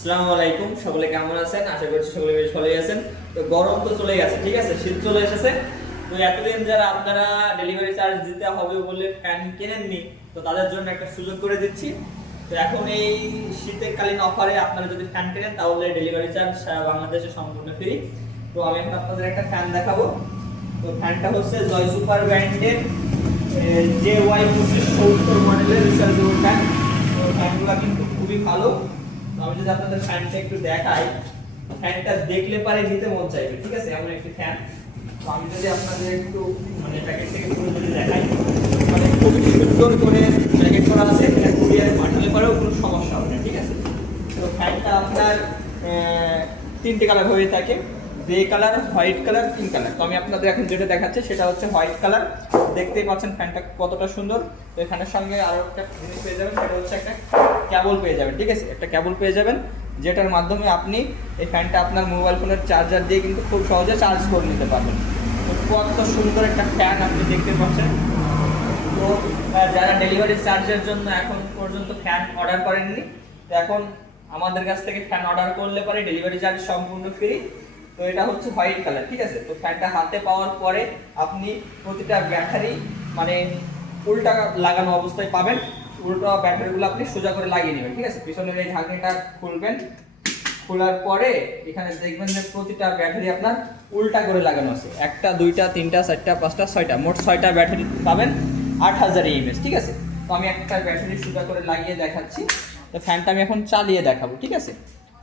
আসসালামু আলাইকুম, সকলে কেমন আছেন? আশা করছি সকলে বেশ ভালোই আছেন। তো গরম তো চলে গেছে ঠিক আছে? শীত চলে এসেছে। তো এতদিন যারা আপনারা ডেলিভারি চার্জ দিতে হবে বলে ফ্যান কেনেননি, তো তাদের জন্য একটা সুযোগ করে দিচ্ছি। তো এখন এই শীতকালীন অফারে আপনারা যদি ফ্যান কেনেন, তাহলে ডেলিভারি চার্জ সারা বাংলাদেশে সম্পূর্ণ ফ্রি তো আমি এখন আপনাদের একটা ফ্যান দেখাবো। তো ফ্যানটা হচ্ছে জয় সুপার ব্র্যান্ডের জে ওয়াই পঁচিশ সত্তর মডেলের রিচার্জেবল ফ্যান তো ফ্যানগুলো কিন্তু খুবই ভালো। আমি যদি আপনাদের ফ্যানটা একটু দেখাই, ফ্যানটা দেখলে পারে নিতে মন চাইবে, ঠিক আছে? এমন একটি ফ্যান। তো আমি যদি আপনাদের একটু মানে প্যাকেট থেকে যদি দেখাই মানে খুবই সুন্দর করে প্যাকেট করা আছে এটা কুরিয়ারে পাঠালে পরেও কোনো সমস্যা হবে না, ঠিক আছে? তো ফ্যানটা আপনার তিনটে কালার হয়ে থাকে grey colour white colour pink colour তো আমি আপনাদের এখন যেটা দেখাচ্ছি, সেটা হচ্ছে হোয়াইট কালার দেখতেই পাচ্ছেন ফ্যানটা কতটা সুন্দর। তো এখানের সঙ্গে আরও একটা জিনিস পেয়ে যাবেন, সেটা হচ্ছে একটা কেবল পেয়ে যাবেন, ঠিক আছে? একটা কেবল পেয়ে যাবেন, যেটার মাধ্যমে আপনি এই ফ্যানটা আপনার মোবাইল ফোনের চার্জার দিয়ে কিন্তু খুব সহজে চার্জ করে নিতে পারবেন। তো কত সুন্দর একটা ফ্যান আপনি দেখতে পাচ্ছেন। তো যারা ডেলিভারি চার্জের জন্য এখন পর্যন্ত ফ্যান অর্ডার করেননি, তো এখন আমাদের কাছ থেকে ফ্যান অর্ডার করলে পরে ডেলিভারি চার্জ সম্পূর্ণ ফ্রি তো এটা হচ্ছে হোয়াইট কালার ঠিক আছে? তো ফ্যানটা হাতে পাওয়ার পরে আপনি প্রতিটা ব্যাটারি মানে উল্টা লাগানো অবস্থায় পাবেন। উল্টো ব্যাটারিগুলো আপনি সোজা করে লাগিয়ে নেবেন, ঠিক আছে? পিছনের এই ঢাকনিটা খুলবেন, খোলার পরে এখানে দেখবেন যে প্রতিটা ব্যাটারি আপনার উল্টা করে লাগানো আছে। একটা, দুইটা, তিনটা, চারটা, পাঁচটা, ছয়টা, মোট ছয়টা ব্যাটারি পাবেন আট হাজার ইএমএস ঠিক আছে? তো আমি একটা ব্যাটারি সোজা করে লাগিয়ে দেখাচ্ছি। তো ফ্যানটা আমি এখন চালিয়ে দেখাবো, ঠিক আছে?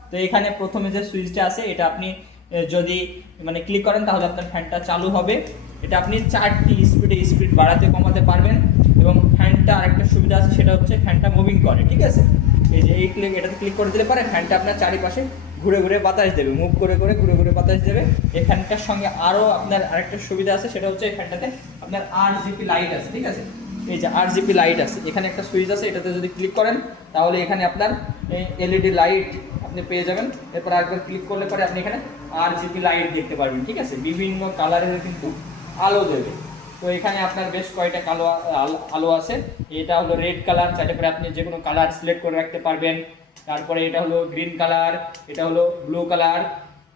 তো এখানে প্রথমে যে সুইচটা আছে, এটা আপনি যদি মানে ক্লিক করেন, তাহলে আপনার ফ্যানটা চালু হবে। এটা আপনি চারটি স্পিডে স্পিড বাড়াতে, কমাতে পারবেন এবং ফ্যানটা আরেকটা সুবিধা আছে, সেটা হচ্ছে ফ্যানটা মুভিং করে, ঠিক আছে? এই যে এই ক্লিক এটাতে ক্লিক করে দিলে পারে ফ্যানটা আপনার চারিপাশে ঘুরে ঘুরে বাতাস দেবে মুভ করে করে ঘুরে ঘুরে বাতাস দেবে। এই ফ্যানটার সঙ্গে আরও আপনার আরেকটা সুবিধা আছে, সেটা হচ্ছে এই ফ্যানটাতে আপনার আর জিপি লাইট আছে, ঠিক আছে? এই যে আর জিপি লাইট আছে, এখানে একটা সুইচ আছে, এটাতে যদি ক্লিক করেন, তাহলে এখানে আপনার এলইডি লাইট আপনি পেয়ে যাবেন। এরপর আরেকবার ক্লিক করলে পরে আপনি এখানে আর জিপি লাইট দেখতে পারবেন, ঠিক আছে? বিভিন্ন কালারের কিন্তু আলো দেবে। তো এখানে আপনার বেশ কয়টা কালো, আলো- আছে। এটা হলো রেড কালার চাইলে পরে আপনি যে কোনো কালার সিলেক্ট করে রাখতে পারবেন। তারপরে এটা হলো গ্রিন কালার এটা হলো ব্লু কালার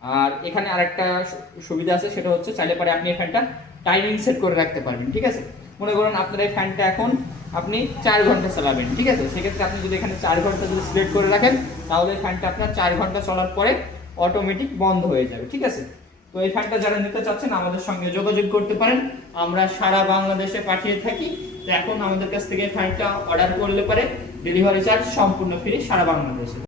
আর এখানে আরেকটা সুবিধা আছে, সেটা হচ্ছে চাইলে পরে আপনি এই ফ্যানটা টাইমিং সেট করে রাখতে পারবেন, ঠিক আছে? মনে করুন আপনার এই ফ্যানটা এখন আপনি চার ঘণ্টা চালাবেন, ঠিক আছে? সেক্ষেত্রে আপনি যদি এখানে চার ঘণ্টা যদি সিলেক্ট করে রাখেন, তাহলে ফ্যানটা আপনার চার ঘণ্টা চলার পরে অটোমেটিক বন্ধ হয়ে যাবে, ঠিক আছে? তো এই ফ্যানটা যারা নিতে চাচ্ছেন আমাদের সঙ্গে যোগাযোগ করতে পারেন। আমরা সারা বাংলাদেশে পাঠিয়ে থাকি। তো এখন আমাদের কাছ থেকে ফ্যানটা অর্ডার করলে পারে ডেলিভারি চার্জ সম্পূর্ণ ফ্রি সারা বাংলাদেশে।